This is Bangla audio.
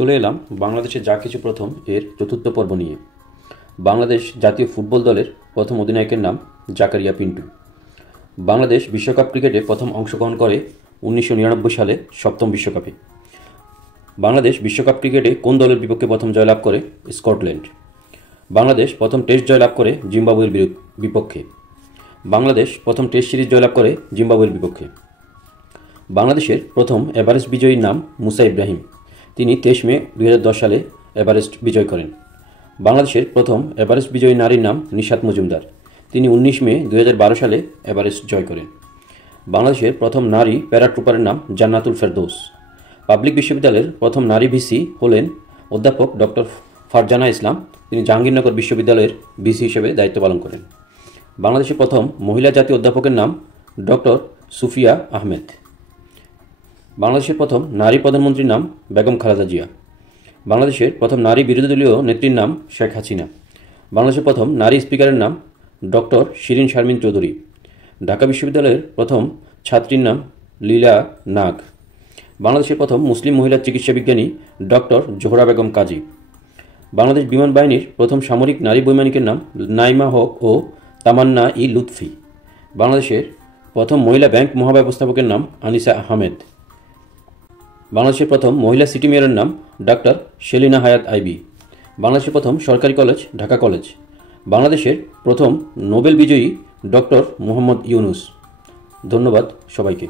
চলে এলাম বাংলাদেশে যা কিছু প্রথম এর চতুর্থ পর্ব নিয়ে। বাংলাদেশ জাতীয় ফুটবল দলের প্রথম অধিনায়কের নাম জাকারিয়া পিন্টু। বাংলাদেশ বিশ্বকাপ ক্রিকেটে প্রথম অংশগ্রহণ করে 1999 সালে সপ্তম বিশ্বকাপে। বাংলাদেশ বিশ্বকাপ ক্রিকেটে কোন দলের বিপক্ষে প্রথম জয়লাভ করে? স্কটল্যান্ড। বাংলাদেশ প্রথম টেস্ট জয়লাভ করে জিম্বাবুয়ের বিপক্ষে। বাংলাদেশ প্রথম টেস্ট সিরিজ জয়লাভ করে জিম্বাবুয়ের বিপক্ষে। বাংলাদেশের প্রথম এভারেস্ট বিজয়ীর নাম মুসা ইব্রাহিম। তিনি 23 মে 2010 সালে এভারেস্ট বিজয় করেন। বাংলাদেশের প্রথম এভারেস্ট বিজয়ী নারীর নাম নিশাত মজুমদার। তিনি 19 মে 2012 সালে এভারেস্ট জয় করেন। বাংলাদেশের প্রথম নারী প্যারাট্রুপারের নাম জান্নাতুল ফেরদৌস। পাবলিক বিশ্ববিদ্যালয়ের প্রথম নারী ভিসি হলেন অধ্যাপক ডক্টর ফারজানা ইসলাম। তিনি জাহাঙ্গীরনগর বিশ্ববিদ্যালয়ের ভিসি হিসেবে দায়িত্ব পালন করেন। বাংলাদেশের প্রথম মহিলা জাতীয় অধ্যাপকের নাম ডক্টর সুফিয়া আহমেদ। বাংলাদেশের প্রথম নারী প্রধানমন্ত্রীর নাম বেগম খালেদা জিয়া। বাংলাদেশের প্রথম নারী বিরোধী দলীয় নেত্রীর নাম শেখ হাসিনা। বাংলাদেশের প্রথম নারী স্পিকারের নাম ডক্টর শিরিন শারমিন চৌধুরী। ঢাকা বিশ্ববিদ্যালয়ের প্রথম ছাত্রীর নাম লীলা নাগ। বাংলাদেশের প্রথম মুসলিম মহিলা চিকিৎসা বিজ্ঞানী ডক্টর জোহরা বেগম কাজী। বাংলাদেশ বিমান বাহিনীর প্রথম সামরিক নারী বৈমানিকের নাম নাইমা হক ও তামান্না ই লুৎফি। বাংলাদেশের প্রথম মহিলা ব্যাংক মহাব্যবস্থাপকের নাম আনিসা আহমেদ। বাংলাদেশের প্রথম মহিলা সিটি মেয়রের নাম ডাক্তার সেলিনা হায়াত আইবি। বাংলাদেশের প্রথম সরকারি কলেজ ঢাকা কলেজ। বাংলাদেশের প্রথম নোবেল বিজয়ী ডক্টর মোহাম্মদ ইউনুস। ধন্যবাদ সবাইকে।